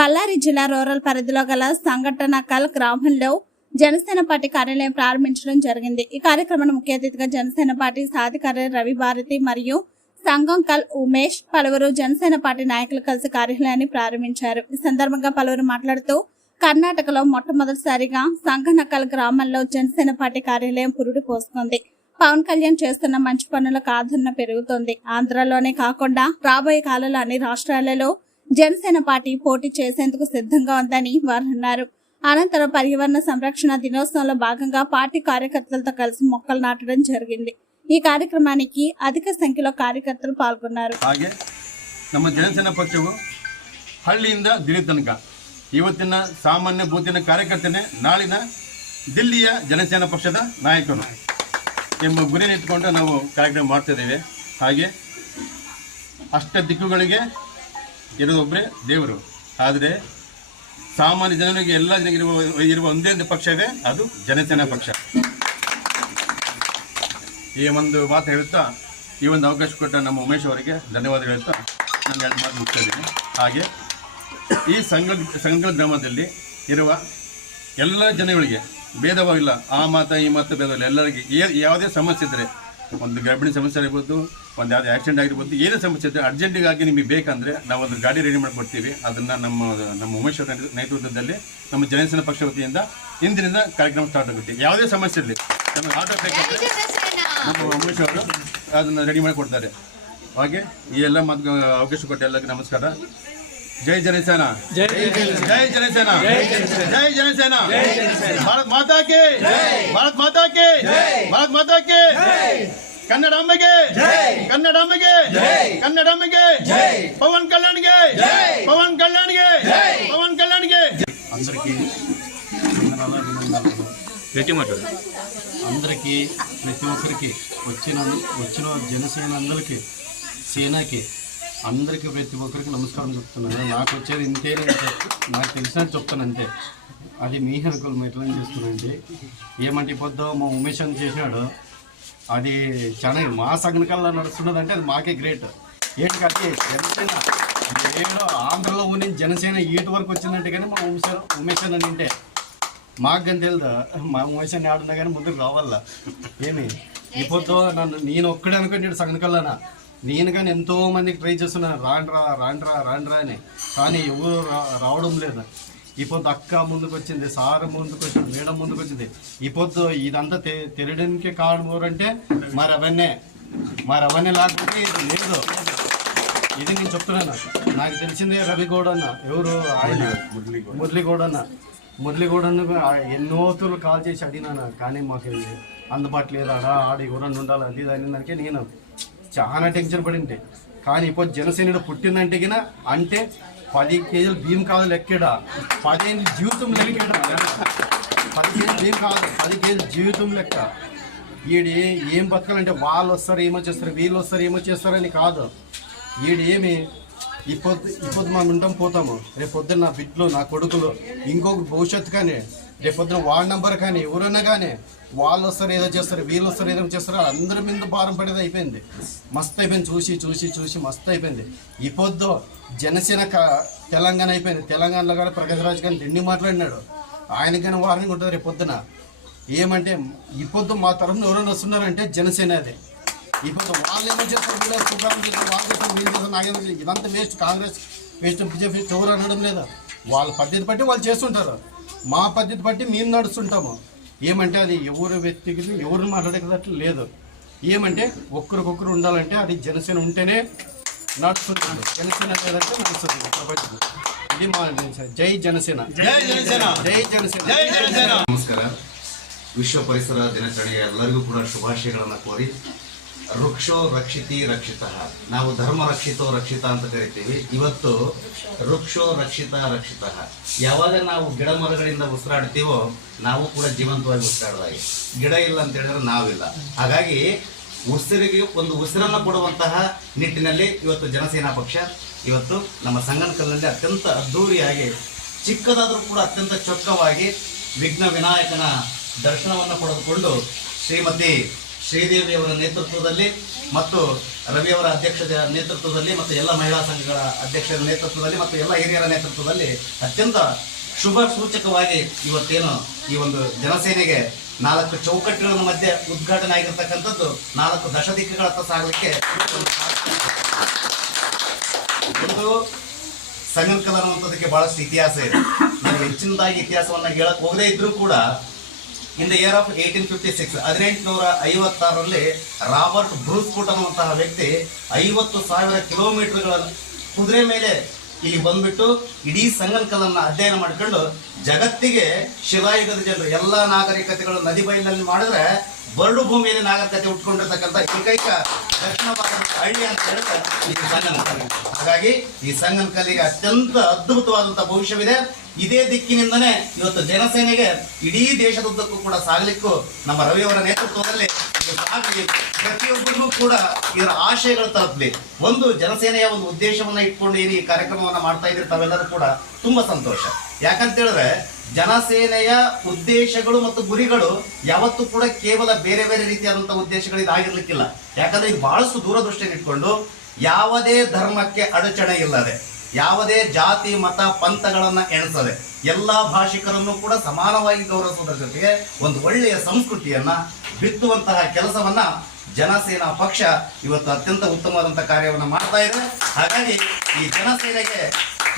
బళ్ళారి జిల్లా రూరల్ పరిధిలో గల సంఘటనకల్ గ్రామంలో జనసేన పార్టీ కార్యాలయం ప్రారంభించడం జరిగింది. ఈ కార్యక్రమాన్ని ముఖ్య అతిథిగా జనసేన పార్టీ సాధికారి రవి భారతి మరియు సంఘం కల్ ఉమేష్ పలువురు జనసేన పార్టీ నాయకులు కలిసి కార్యాలయాన్ని ప్రారంభించారు. ఈ సందర్భంగా పలువురు మాట్లాడుతూ కర్ణాటకలో మొట్టమొదటిసారిగా సంఘనకల్ గ్రామంలో జనసేన పార్టీ కార్యాలయం పురుడు పోసుకుంది. పవన్ కళ్యాణ్ చేస్తున్న మంచి పనులకు ఆదరణ పెరుగుతోంది. ఆంధ్రలోనే కాకుండా రాబోయే కాలంలో అన్ని రాష్ట్రాలలో జనసేన పార్టీ పోటీ చేసేందుకు సిద్ధంగా ఉందని వారు అన్నారు. అనంతరం పర్యావరణ సంరక్షణ దినోత్సవంలో భాగంగా పార్టీ కార్యకర్తలతో కలిసి మొక్కలు నాటడం జరిగింది. ఈ కార్యక్రమానికి అధిక సంఖ్యలో కార్యకర్తలు పాల్గొన్నారు. ಹಾಗೆ ನಮ್ಮ ಜನಸೇನಾ ಪಕ್ಷವು ಹಳ್ಳಿಯಿಂದ ದಿಲ್ಲಿ ತನಕ ಇವತ್ತಿನ ಸಾಮಾನ್ಯ ಬೂತಿನ ಕಾರ್ಯಕರ್ತನೇ ನಾಳಿನ ದಿಲ್ಲಿಯ ಜನಸೇನಾ ಪಕ್ಷದ ನಾಯಕರು ಎಂಬ ಗುರಿಯನ್ನು ಇಟ್ಟುಕೊಂಡು ನಾವು ಕಾರ್ಯಕ್ರಮ ಮಾಡ್ತಿದ್ದೇವೆ. ಹಾಗೆ ಅಷ್ಟ ದಿಕ್ಕುಗಳಿಗೆ ಇರೋದೊಬ್ಬರೇ ದೇವರು. ಆದರೆ ಸಾಮಾನ್ಯ ಜನರಿಗೆ ಎಲ್ಲ ಜನರಿಗೆ ಇರುವ ಒಂದೇ ಒಂದು ಪಕ್ಷವೇ ಅದು ಜನಸೇನಾ ಪಕ್ಷ. ಈ ಒಂದು ಮಾತು ಹೇಳುತ್ತಾ ಈ ಒಂದು ಅವಕಾಶ ಕೊಟ್ಟ ನಮ್ಮ ಉಮೇಶ್ ಅವರಿಗೆ ಧನ್ಯವಾದ ಹೇಳುತ್ತಾ ನಾನು ಎರಡು ಮಾತು ಮುಗಿಸ್ತಾ ಇದ್ದೀನಿ. ಹಾಗೆ ಈ ಸಂಘ ಗ್ರಾಮದಲ್ಲಿ ಇರುವ ಎಲ್ಲ ಜನಗಳಿಗೆ ಭೇದವಾಗಿಲ್ಲ, ಆ ಮಾತ ಈ ಮಾತು ಭೇದವಿಲ್ಲ. ಎಲ್ಲರಿಗೆ ಯಾವುದೇ ಸಮಸ್ಯೆ ಇದ್ದರೆ, ಒಂದು ಗರ್ಭಿಣಿ ಸಮಸ್ಯೆ ಆಗಿರ್ಬೋದು, ಒಂದು ಯಾವುದೇ ಆಕ್ಸಿಡೆಂಟ್ ಆಗಿರ್ಬೋದು, ಏನೇ ಸಮಸ್ಯೆ ಇದ್ದರೆ ಅರ್ಜೆಂಟಿಗಾಗಿ ನಿಮಗೆ ಬೇಕಂದರೆ ನಾವು ಒಂದು ಗಾಡಿ ರೆಡಿ ಮಾಡಿಕೊಡ್ತೀವಿ. ಅದನ್ನು ನಮ್ಮ ಉಮೇಶ್ ಅವರ ನೇತೃತ್ವದಲ್ಲಿ ನಮ್ಮ ಜನಸೇನಾ ಪಕ್ಷ ವತಿಯಿಂದ ಇಂದಿನಿಂದ ಕಾರ್ಯಕ್ರಮ ಸ್ಟಾರ್ಟ್ ಆಗುತ್ತೆ. ಯಾವುದೇ ಸಮಸ್ಯೆ ಇರಲಿ, ನಮಗೆ ಆಟೋ ಬೇಕಂದರೆ ನಮ್ಮ ಉಮೇಶ್ ಅವರು ಅದನ್ನು ರೆಡಿ ಮಾಡಿ ಕೊಡ್ತಾರೆ. ಹಾಗೆ ಈ ಎಲ್ಲ ಮಾತು ಅವಕಾಶ ಕೊಟ್ಟ ಎಲ್ಲರಿಗೂ ನಮಸ್ಕಾರ. ಜೈ ಜನಸೇನಾ, ಜೈ ಜನಸೇನಾ, ಜೈ ಜನಸೇನಾ, ಭಾರತ್ ಮಾತಾ ಕೇ, ಭಾರತ್ ಮಾತಾ ಕೇ, ಭಾರತ್ ಮಾತಾ ಕೇ. ಕನ್ನಡ ಅಮ್ಮೆಗೆ, ಕನ್ನಡ ಅಮ್ಮೆಗೆ, ಕನ್ನಡ ಅಮ್ಮೆಗೆ, పవన్ కళ్యాణ్ಗೆ, పవన్ కళ్యాణ్ಗೆ, పవన్ కళ్యాణ్ಗೆ. అందరికీ అందరికీ ప్రతి ఒక్కరికి వచ్చిన జనసేన అందరికీ సేనకి అందరికీ ప్రతి ఒక్కరికి నమస్కారం చెప్తున్నాను. నాకు వచ్చేది ఇంతే, నాకు తెలిసినట్టు చెప్తాను అంతే. అది మీ అనుకూలం ఎట్లా చేస్తున్నానండి. ఏమంటే పొద్దు మా ఉమేష్ అని చేసినాడు, అది చాలా మా సంఘకల్లా నడుస్తున్నదంటే అది మాకే గ్రేట్. ఏంటంటే జనసేన ఏదో ఆంధ్రలో ఉన్న జనసేన ఈటి వరకు వచ్చిందంటే కానీ మా ఉమేష్ అని అంటే మాకు కానీ తెలుదా, మా ఉమేష్ అని ఆడున్నా కానీ ముందుకు రావాలా. ఏమి ఈ పొద్దు నేను ఒక్కడే అనుకున్నాడు సంఘకల్లానా, నేను కానీ ఎంతో మందికి ట్రై చేస్తున్నాను రాండ్రా రాండ్రా రాండ్రా అని, కానీ ఎవరు రావడం లేదు. ఈ పొద్దు అక్క ముందుకు వచ్చింది, సార్ ముందుకు వచ్చింది, మేడం ముందుకు వచ్చింది. ఈ పొద్దు ఇదంతా తెలియడానికి కారణం ఎవరంటే మరి అవన్నీ లేకపోతే ఇది లేదు. ఇది నేను చెప్తున్నాను. నాకు తెలిసిందే రవిగౌడ అన్న, ఎవరు ఆయన మురళీగౌడ అన్న ఎన్నో తూర్లు కాల్ చేసి అడిగినాను, కానీ మాకు అందుబాటు లేదు, ఆడ ఎవరన్నా ఉండాలి అది దాని దానికే నేను చాలా టెన్షన్ పడింది. కానీ ఇప్పుడు జనసేన పుట్టిందంటే గిన అంటే 10 కేజీలు భీమ్ కాదు లెక్కడా, 15 జీవితం లెక్కడా, 10 కేజీలు భీమ్ కాదు, 10 కేజీలు జీవితం లెక్క. ఈడు ఏం బతకాలంటే వాళ్ళు వస్తారు ఏమో చేస్తారు, వీళ్ళు వస్తారు ఏమో చేస్తారని కాదు. ఈడు ఏమి ఇప్పుడు మనం ఉంటాం పోతాము, రేపు పొద్దున్న నా బిడ్డలు నా కొడుకులు ఇంకొక భవిష్యత్తు కానీ, రేపు పొద్దున వార్డ్ నెంబర్ కానీ ఎవరైనా కానీ వాళ్ళు వస్తారు ఏదో చేస్తారు, వీళ్ళు వస్తారు ఏదో చేస్తారు, అందరి మీద భారం పడేది అయిపోయింది. మస్తు అయిపోయింది, చూసి మస్తు అయిపోయింది. ఈ పొద్దు జనసేన తెలంగాణ అయిపోయింది. తెలంగాణలో కానీ ప్రకాశ్ రాజ్ కానీ దిండి మాట్లాడినాడు, ఆయనకి కానీ వార్నింగ్ ఉంటుంది రేపు పొద్దున. ఏమంటే ఈ పొద్దు మా తరఫున ఎవరైనా వస్తున్నారంటే జనసేన అదే. ఈ పొద్దు వాళ్ళు ఏమో చేస్తారు, వీళ్ళు ప్రోగ్రామ్ చేస్తారు, వాళ్ళు చేస్తారు, వీళ్ళు చేస్తారు, నాకేమో ఇదంతా waste. Congress waste, BJP waste ఎవరు అనడం లేదా. వాళ్ళ పద్ధతి బట్టి వాళ్ళు చేస్తుంటారు, మా పద్ధతి బట్టి మేము నడుస్తుంటాము. ఏమంటే అది ఎవరు వ్యక్తికి ఎవరు మాట్లాడేటట్లు లేదు. ఏమంటే ఒక్కరికొక్కరు ఉండాలంటే అది జనసేన ఉంటేనే నడుస్తుంది, జనసేన లేదంటే నడుస్తుంది ప్రపంచం. ఇది మా జై జనసేన, జై జనసేన, జై జనసేన, జై జనసేన. ನಮಸ್ಕಾರ. ವಿಶ್ವ ಪರಿಸರ ದಿನಾಚರಣೆಗೆ ಎಲ್ಲರಿಗೂ ಕೂಡ ಶುಭಾಶಯಗಳನ್ನು ಕೋರಿ, ವೃಕ್ಷೋ ರಕ್ಷಿತಿ ರಕ್ಷಿತಃ, ನಾವು ಧರ್ಮ ರಕ್ಷಿತೋ ರಕ್ಷಿತ ಅಂತ ಕರಿತೀವಿ. ಇವತ್ತು ವೃಕ್ಷೋ ರಕ್ಷಿತಃ. ಯಾವಾಗ ನಾವು ಗಿಡ ಮರಗಳಿಂದ ಉಸಿರಾಡ್ತೀವೋ ನಾವು ಕೂಡ ಜೀವಂತವಾಗಿ ಉಸಿರಾಡೋದಾಗಿ. ಗಿಡ ಇಲ್ಲ ಅಂತ ಹೇಳಿದ್ರೆ ನಾವಿಲ್ಲ. ಹಾಗಾಗಿ ಉಸಿರಿಗೆ ಒಂದು ಉಸಿರನ್ನು ಕೊಡುವಂತಹ ನಿಟ್ಟಿನಲ್ಲಿ ಇವತ್ತು ಜನಸೇನಾ ಪಕ್ಷ ಇವತ್ತು ನಮ್ಮ ಸಂಗನಕಲ್ನಲ್ಲಿ ಅತ್ಯಂತ ಅದ್ಧೂರಿಯಾಗಿ, ಚಿಕ್ಕದಾದರೂ ಕೂಡ ಅತ್ಯಂತ ಚೊಕ್ಕವಾಗಿ ವಿಘ್ನ ವಿನಾಯಕನ ದರ್ಶನವನ್ನು ಪಡೆದುಕೊಂಡು ಶ್ರೀಮತಿ ಶ್ರೀದೇವಿ ಅವರ ನೇತೃತ್ವದಲ್ಲಿ ಮತ್ತು ರವಿಯವರ ಅಧ್ಯಕ್ಷದ ನೇತೃತ್ವದಲ್ಲಿ ಮತ್ತು ಎಲ್ಲ ಮಹಿಳಾ ಸಂಘಗಳ ಅಧ್ಯಕ್ಷರ ನೇತೃತ್ವದಲ್ಲಿ ಮತ್ತು ಎಲ್ಲ ಹಿರಿಯರ ನೇತೃತ್ವದಲ್ಲಿ ಅತ್ಯಂತ ಶುಭ ಸೂಚಕವಾಗಿ ಇವತ್ತೇನು ಈ ಒಂದು ಜನಸೇನೆಗೆ 4 ಚೌಕಟ್ಟುಗಳ ಮಧ್ಯೆ ಉದ್ಘಾಟನೆ ಆಗಿರ್ತಕ್ಕಂಥದ್ದು 4 ದಶದಿಕ್ಕುಗಳತ್ತ ಸಾಗಲಿಕ್ಕೆ ಒಂದು ಸಂಗನಕಲ್ ಅನ್ನುವಂಥದ್ದಕ್ಕೆ ಬಹಳಷ್ಟು ಇತಿಹಾಸ ಇದೆ. ನಾವು ಹೆಚ್ಚಿನದಾಗಿ ಇತಿಹಾಸವನ್ನು ಹೇಳಕ್ ಹೋಗದೇ ಇದ್ರೂ ಕೂಡ ಇನ್ ದ ಇಯರ್ ಆಫ್ 1856 1856ರಲ್ಲಿ ರಾಬರ್ಟ್ ಬ್ರೂಸ್ಫುಟ್ ಅನ್ನುವಂತಹ ವ್ಯಕ್ತಿ 50,000 ಕಿಲೋಮೀಟರ್ಗಳ ಕುದುರೆ ಮೇಲೆ ಇಲ್ಲಿ ಬಂದ್ಬಿಟ್ಟು ಇಡೀ ಸಂಗನಕಲ್ಲನ್ನು ಅಧ್ಯಯನ ಮಾಡ್ಕೊಂಡು ಜಗತ್ತಿಗೆ ಶಿಲಾಯುಗದ ಜನರು ಎಲ್ಲ ನಾಗರಿಕತೆಗಳು ನದಿ ಬಯಲಿನಲ್ಲಿ ಮಾಡಿದ್ರೆ ಬರಡು ಭೂಮಿಯಲ್ಲಿ ನಾಗರಿಕತೆ ಉಟ್ಕೊಂಡಿರ್ತಕ್ಕಂಥ ಏಕೈಕ ದಕ್ಷಿಣ ಭಾರತದ ಹಳ್ಳಿ ಅಂತ ಹೇಳಿದ್ರೆ ಇದು ಸಂಗನಕಲ್. ಹಾಗಾಗಿ ಈ ಸಂಗನಕಲ್ಲಿಗೆ ಅತ್ಯಂತ ಅದ್ಭುತವಾದಂತಹ ಭವಿಷ್ಯವಿದೆ. ಇದೇ ದಿಕ್ಕಿನಿಂದನೇ ಇವತ್ತು ಜನಸೇನೆಗೆ ಇಡೀ ದೇಶದುದ್ದಕ್ಕೂ ಕೂಡ ಸಾಗಲಿಕ್ಕೂ ನಮ್ಮ ರವಿಯವರ ನೇತೃತ್ವದಲ್ಲಿ ಇದು ಸಾಗಲಿ, ಪ್ರತಿಯೊಬ್ಬರಿಗೂ ಕೂಡ ಇದರ ಆಶಯಗಳು ತಲುಪಲಿ. ಒಂದು ಜನಸೇನೆಯ ಒಂದು ಉದ್ದೇಶವನ್ನ ಇಟ್ಕೊಂಡು ಏನು ಈ ಕಾರ್ಯಕ್ರಮವನ್ನ ಮಾಡ್ತಾ ಇದ್ರೆ ತಾವೆಲ್ಲರೂ ಕೂಡ ತುಂಬಾ ಸಂತೋಷ. ಯಾಕಂತ ಹೇಳಿದ್ರೆ ಜನಸೇನೆಯ ಉದ್ದೇಶಗಳು ಮತ್ತು ಗುರಿಗಳು ಯಾವತ್ತೂ ಕೂಡ ಕೇವಲ ಬೇರೆ ಬೇರೆ ರೀತಿಯಾದಂತಹ ಉದ್ದೇಶಗಳು ಇದಾಗಿರ್ಲಿಕ್ಕಿಲ್ಲ. ಯಾಕಂದ್ರೆ ಇದು ಬಹಳಷ್ಟು ದೂರದೃಷ್ಟಿಯನ್ನು ಇಟ್ಕೊಂಡು ಯಾವುದೇ ಧರ್ಮಕ್ಕೆ ಅಡಚಣೆ ಇಲ್ಲದೆ, ಯಾವುದೇ ಜಾತಿ ಮತ ಪಂಥಗಳನ್ನ ಎಣಿಸದೆ, ಎಲ್ಲಾ ಭಾಷಿಕರನ್ನು ಕೂಡ ಸಮಾನವಾಗಿ ಗೌರವಿಸುವುದರ ಜೊತೆಗೆ ಒಂದು ಒಳ್ಳೆಯ ಸಂಸ್ಕೃತಿಯನ್ನ ಬಿತ್ತುವಂತಹ ಕೆಲಸವನ್ನ ಜನಸೇನಾ ಪಕ್ಷ ಇವತ್ತು ಅತ್ಯಂತ ಉತ್ತಮವಾದಂತಹ ಕಾರ್ಯವನ್ನು ಮಾಡ್ತಾ ಇದೆ. ಹಾಗಾಗಿ ಈ ಜನಸೇನೆಗೆ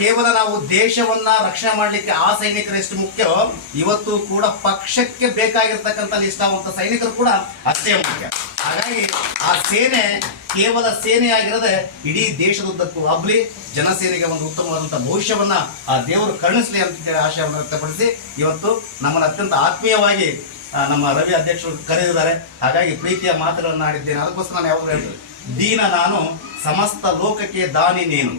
ಕೇವಲ ನಾವು ದೇಶವನ್ನ ರಕ್ಷಣೆ ಮಾಡಲಿಕ್ಕೆ ಆ ಸೈನಿಕರು ಎಷ್ಟು ಮುಖ್ಯವೋ, ಇವತ್ತು ಕೂಡ ಪಕ್ಷಕ್ಕೆ ಬೇಕಾಗಿರ್ತಕ್ಕಂಥ ನಿಷ್ಠಾವಂತ ಸೈನಿಕರು ಕೂಡ ಅಷ್ಟೇ ಮುಖ್ಯ. ಹಾಗಾಗಿ ಆ ಸೇನೆ ಕೇವಲ ಸೇನೆಯಾಗಿರದೆ ಇಡೀ ದೇಶದುದ್ದಕ್ಕೂ ಹಬ್ಲಿ, ಜನಸೇನೆಗೆ ಒಂದು ಉತ್ತಮವಾದಂತಹ ಭವಿಷ್ಯವನ್ನ ಆ ದೇವರು ಕರುಣಿಸಲಿ ಅಂತ ಆಶಯವನ್ನು ವ್ಯಕ್ತಪಡಿಸಿ ಇವತ್ತು ನಮ್ಮನ್ನು ಅತ್ಯಂತ ಆತ್ಮೀಯವಾಗಿ ನಮ್ಮ ರವಿ ಅಧ್ಯಕ್ಷರು ಕರೆದಿದ್ದಾರೆ. ಹಾಗಾಗಿ ಪ್ರೀತಿಯ ಮಾತುಗಳನ್ನು ಆಡಿದ್ದೇನೆ. ಅದಕ್ಕೋಸ್ಕರ ನಾನು ಯಾವಾಗ ಹೇಳ್ತೀನಿ, ದೀನ ನಾನು ಸಮಸ್ತ ಲೋಕಕ್ಕೆ ದಾನಿ ನೀನು,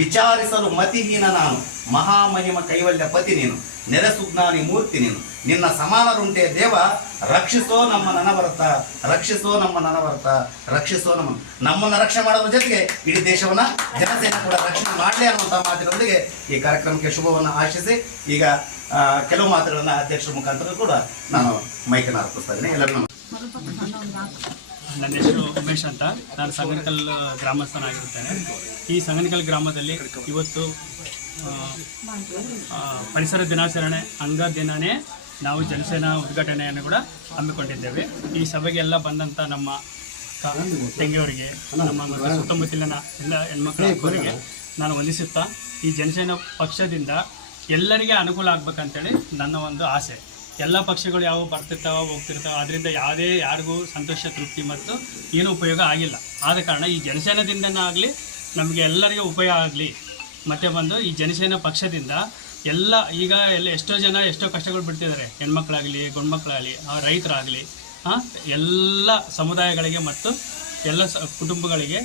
ವಿಚಾರಿಸಲು ಮತಿಹೀನ ನಾನು, ಮಹಾಮಹಿಮ ಕೈವಲ್ಯ ಪತಿ ನೀನು, ನೆರೆಸುಜ್ಞಾನಿ ಮೂರ್ತಿ ನೀನು, ನಿನ್ನ ಸಮಾನರುಂಟೆ ದೇವ, ರಕ್ಷಿಸೋ ನಮ್ಮ ನನಭರತ, ರಕ್ಷಿಸೋ ನಮ್ಮ ನನಭರತ, ರಕ್ಷಿಸೋ ನಮ್ಮನ್ನು ರಕ್ಷಣೆ ಮಾಡೋದ್ರ ಜೊತೆಗೆ ಇಡೀ ದೇಶವನ್ನ ಜನಸೇನೆ ಕೂಡ ರಕ್ಷಣೆ ಮಾಡಲಿ ಅನ್ನುವಂಥ ಮಾತಿನೊಂದಿಗೆ ಈ ಕಾರ್ಯಕ್ರಮಕ್ಕೆ ಶುಭವನ್ನು ಆಶಿಸಿ ಈಗ ಕೆಲವು ಮಾತುಗಳನ್ನ ಅಧ್ಯಕ್ಷರ ಮುಖಾಂತರ ಕೂಡ ನಾನು ಮೈಕನ್ನು ಅರ್ಪಿಸ್ತಾ ಇದ್ದೀನಿ. ಎಲ್ಲರಿಗೂ ನನ್ನ ಹೆಸರು ಉಮೇಶ್ ಅಂತ. ನಾನು ಸಂಗನಕಲ್ ಗ್ರಾಮಸ್ಥನಾಗಿರುತ್ತೇನೆ. ಈ ಸಂಗನಕಲ್ ಗ್ರಾಮದಲ್ಲಿ ಇವತ್ತು ಪರಿಸರ ದಿನಾಚರಣೆ ಅಂಗದಿನನೇ ನಾವು ಜನಸೇನಾ ಉದ್ಘಾಟನೆಯನ್ನು ಕೂಡ ಹಮ್ಮಿಕೊಂಡಿದ್ದೇವೆ. ಈ ಸಭೆಗೆ ಎಲ್ಲ ಬಂದಂಥ ನಮ್ಮ ತಂಗಿಯವರಿಗೆ, ನಮ್ಮ ಸುತ್ತಮುತ್ತಲಿನ ಎಲ್ಲ ಹೆಣ್ಮಕ್ಳಿಗೆ ನಾನು ವಂದಿಸುತ್ತಾ, ಈ ಜನಸೇನಾ ಪಕ್ಷದಿಂದ ಎಲ್ಲರಿಗೆ ಅನುಕೂಲ ಆಗ್ಬೇಕಂತೇಳಿ ನನ್ನ ಒಂದು ಆಸೆ. ಎಲ್ಲ ಪಕ್ಷಗಳು ಯಾವ ಬರ್ತಿರ್ತಾವೆ ಹೋಗ್ತಿರ್ತಾವೆ, ಅದರಿಂದ ಯಾರಿಗೂ ಸಂತೋಷ, ತೃಪ್ತಿ ಮತ್ತು ಏನೂ ಉಪಯೋಗ ಆಗಿಲ್ಲ. ಆದ ಕಾರಣ ಈ ಜನಸೇನಾದಿಂದನೇ ಆಗಲಿ ನಮಗೆ ಎಲ್ಲರಿಗೂ ಉಪಯೋಗ ಆಗಲಿ. ಮತ್ತು ಬಂದು ಈ ಜನಸೇನಾ ಪಕ್ಷದಿಂದ ಈಗ ಎಷ್ಟೋ ಕಷ್ಟಗಳು ಬಿಡ್ತಿದ್ದಾರೆ, ಹೆಣ್ಮಕ್ಳಾಗಲಿ ಗಂಡು ಮಕ್ಕಳಾಗಲಿ ರೈತರಾಗಲಿ ಎಲ್ಲ ಸಮುದಾಯಗಳಿಗೆ ಮತ್ತು ಎಲ್ಲ ಕುಟುಂಬಗಳಿಗೆ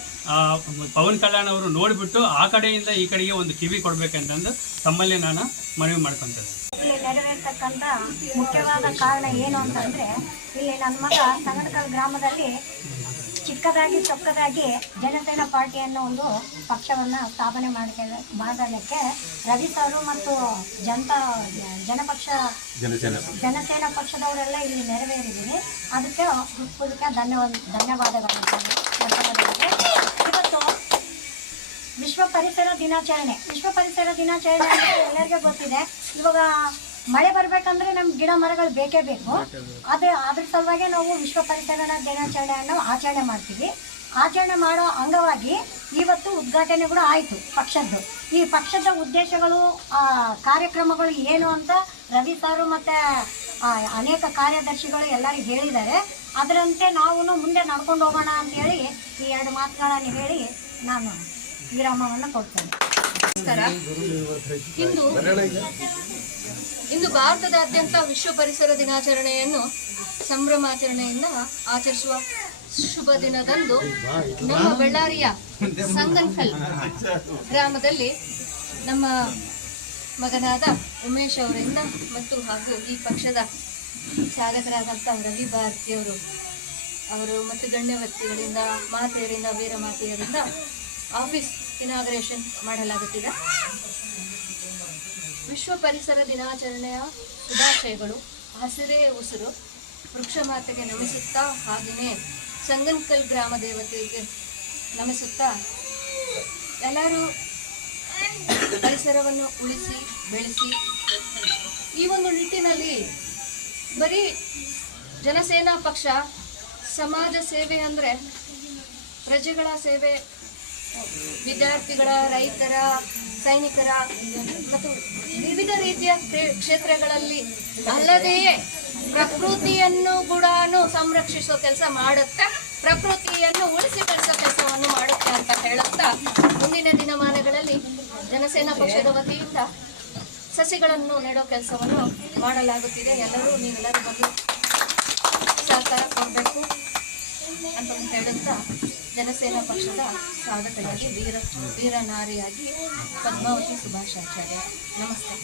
ಪವನ್ ಕಲ್ಯಾಣ್ ಅವರು ನೋಡಿಬಿಟ್ಟು ಆ ಕಡೆಯಿಂದ ಈ ಕಡೆಗೆ ಒಂದು ಕಿವಿ ಕೊಡಬೇಕಂತಂದು ತಮ್ಮಲ್ಲಿ ನಾನು ಮನವಿ ಮಾಡ್ಕೊತೇನೆ. ಇಲ್ಲಿ ನೆರವೇರ್ತಕ್ಕಂಥ ಮುಖ್ಯವಾದ ಕಾರಣ ಏನು ಅಂತಂದರೆ, ಇಲ್ಲಿ ನನ್ನ ಮಗ ಸಂಗನಕಲ್ ಗ್ರಾಮದಲ್ಲಿ ಚಿಕ್ಕದಾಗಿ ಚೊಕ್ಕದಾಗಿ ಜನಸೇನಾ ಪಾರ್ಟಿ ಅನ್ನೋ ಒಂದು ಪಕ್ಷವನ್ನು ಸ್ಥಾಪನೆ ಮಾಡೋದಕ್ಕೆ ರವಿ ಸಾರು ಮತ್ತು ಜನಸೇನಾ ಪಕ್ಷದವರೆಲ್ಲ ಇಲ್ಲಿ ನೆರವೇರಿದ್ದೀವಿ. ಅದಕ್ಕೆ ಹೃತ್ಪೂರ್ವಕ ಧನ್ಯವಾದಗಳು. ಇವತ್ತು ವಿಶ್ವ ಪರಿಸರ ದಿನಾಚರಣೆ ಅಂದರೆ ಎಲ್ಲರಿಗೂ ಗೊತ್ತಿದೆ. ಇವಾಗ ಮಳೆ ಬರಬೇಕಂದ್ರೆ ನಮ್ಗೆ ಗಿಡ ಮರಗಳು ಬೇಕೇ ಬೇಕು. ಅದ್ರ ಸಲುವಾಗಿ ನಾವು ವಿಶ್ವ ಪರಿಸರ ದಿನಾಚರಣೆಯನ್ನು ಆಚರಣೆ ಮಾಡ್ತೀವಿ. ಆಚರಣೆ ಮಾಡೋ ಅಂಗವಾಗಿ ಇವತ್ತು ಉದ್ಘಾಟನೆ ಕೂಡ ಆಯಿತು ಪಕ್ಷದ್ದು. ಈ ಪಕ್ಷದ ಉದ್ದೇಶಗಳು, ಕಾರ್ಯಕ್ರಮಗಳು ಏನು ಅಂತ ರವಿ ಸಾರು ಮತ್ತು ಅನೇಕ ಕಾರ್ಯದರ್ಶಿಗಳು ಎಲ್ಲರಿಗೂ ಹೇಳಿದ್ದಾರೆ. ಅದರಂತೆ ನಾವು ಮುಂದೆ ನಡ್ಕೊಂಡು ಹೋಗೋಣ ಅಂತೇಳಿ ಈ 2 ಮಾತುಗಳನ್ನು ಹೇಳಿ ನಾನು ವಿರಾಮವನ್ನು ಕೊಡ್ತೇನೆ. ನಮಸ್ಕಾರ. ಇಂದು ಭಾರತದಾದ್ಯಂತ ವಿಶ್ವ ಪರಿಸರ ದಿನಾಚರಣೆಯನ್ನು ಸಂಭ್ರಮಾಚರಣೆಯಿಂದ ಆಚರಿಸುವ ಶುಭ ದಿನದಂದು ನಮ್ಮ ಬಳ್ಳಾರಿಯ ಸಂಗನಕಲ್ ಗ್ರಾಮದಲ್ಲಿ ನಮ್ಮ ಮಗನಾದ ಉಮೇಶ್ ಅವರಿಂದ ಮತ್ತು ಹಾಗೂ ಈ ಪಕ್ಷದ ಚಾಲಕರಾದಂಥ ರವಿ ಭಾರತಿಯವರು ಮತ್ತು ಗಣ್ಯ ವ್ಯಕ್ತಿಗಳಿಂದ, ಮಾತೆಯರಿಂದ, ವೀರ ಮಾತೆಯರಿಂದ ಆಫೀಸ್ ಇನಾಗ್ರೇಷನ್ ಮಾಡಲಾಗುತ್ತಿದೆ. ವಿಶ್ವ ಪರಿಸರ ದಿನಾಚರಣೆಯ ಶುಭಾಶಯಗಳು. ಹಸಿರೇ ಉಸಿರು. ವೃಕ್ಷ ಮಾತೆಗೆ ನಮಿಸುತ್ತಾ ಹಾಗೆಯೇ ಸಂಗನಕಲ್ ಗ್ರಾಮ ದೇವತೆಗೆ ನಮಿಸುತ್ತಾ ಎಲ್ಲರೂ ಪರಿಸರವನ್ನು ಉಳಿಸಿ ಬೆಳೆಸಿ ಈ ಒಂದು ನಿಟ್ಟಿನಲ್ಲಿ ಬರೀ ಜನಸೇನಾ ಪಕ್ಷ ಸಮಾಜ ಸೇವೆ ಅಂದರೆ ಪ್ರಜೆಗಳ ಸೇವೆ, ವಿದ್ಯಾರ್ಥಿಗಳ, ರೈತರ, ಸೈನಿಕರ ಮತ್ತು ವಿವಿಧ ರೀತಿಯ ಕ್ಷೇತ್ರಗಳಲ್ಲಿ ಅಲ್ಲದೆಯೇ ಪ್ರಕೃತಿಯನ್ನು ಕೂಡ ಸಂರಕ್ಷಿಸೋ ಕೆಲಸ ಮಾಡುತ್ತೆ, ಪ್ರಕೃತಿಯನ್ನು ಉಳಿಸಿ ಬೆಳೆಸೋ ಕೆಲಸವನ್ನು ಮಾಡುತ್ತೆ ಅಂತ ಹೇಳುತ್ತಾ ಮುಂದಿನ ದಿನಮಾನಗಳಲ್ಲಿ ಜನಸೇನಾ ಪಕ್ಷದ ವತಿಯಿಂದ ಸಸಿಗಳನ್ನು ನೆಡೋ ಕೆಲಸವನ್ನು ಮಾಡಲಾಗುತ್ತಿದೆ. ಎಲ್ಲರೂ ನೀವೆಲ್ಲರ ಬಗ್ಗೆ ಸಹಕಾರ ಕೊಡಬೇಕು ಅಂತ ಹೇಳುತ್ತಾ ಜನಸೇನಾ ಪಕ್ಷದ ಸಾಧಕರಾಗಿ ವೀರ ನಾರಿಯಾಗಿ ಪದ್ಮಾವತಿ ಸುಭಾಷಾಚಾರ್ಯ. ನಮಸ್ತೆ.